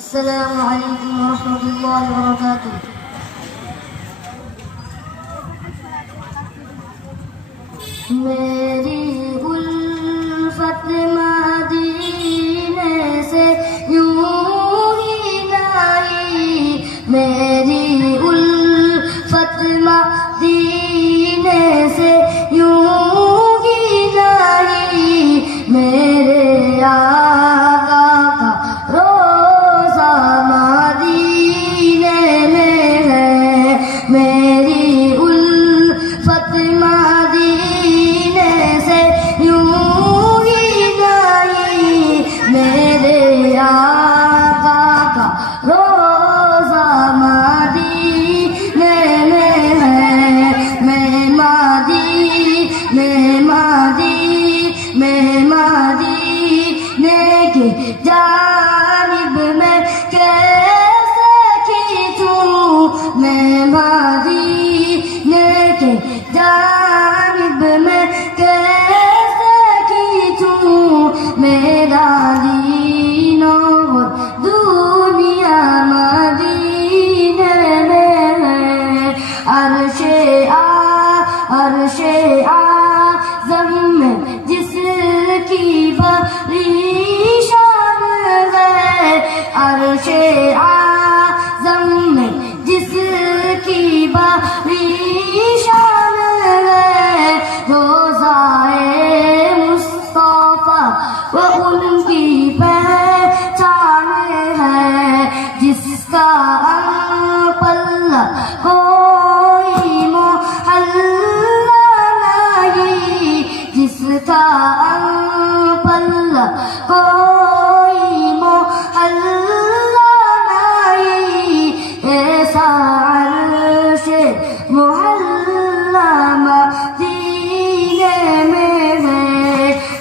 السلام علیکم ورحمۃ اللہ وبرکاتہ۔ میری الفت مدینے سے یوں ہی لائی، میری الفت مدینے سے یوں ہی لائی، میرے آقا کا روزہ مدینے میں ہے، میری الفت مدینے سے یوں ہی لائی، میرے آقا کا روزہ مدینے میں ہے، میں مدینے کی جانب میں کیسے کھینچوں، میں مدینے کی جانب میں کیسے کھینچوں، میرا دین و دنیا مدینے میں ہے، عرش اعظم میں جس کی بڑی شان ہے، عرش اعظم میں جس کی بڑی شان ہے، روضائے مصطفیٰ وہ ان کی پہچان ہے، جس کا پلہ کوئی محلہ نہیں، جس کا پلہ کوئی محلہ نہیں، ایسا عرش محلہ مدینے میں ہے،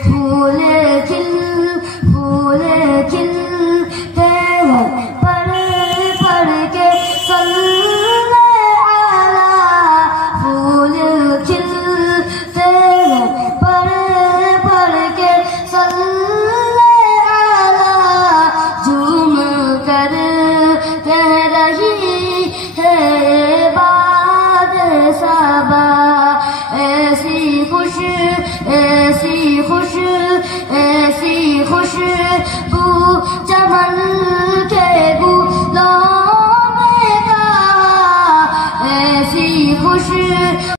پھول کھلتے ہیں پڑھ کے صلی علی، پھول کھلتے ہیں پڑھ کے صلی علی، جھوم کر کہہ رہی ہے باد صبا، ایسی خوش بو چمن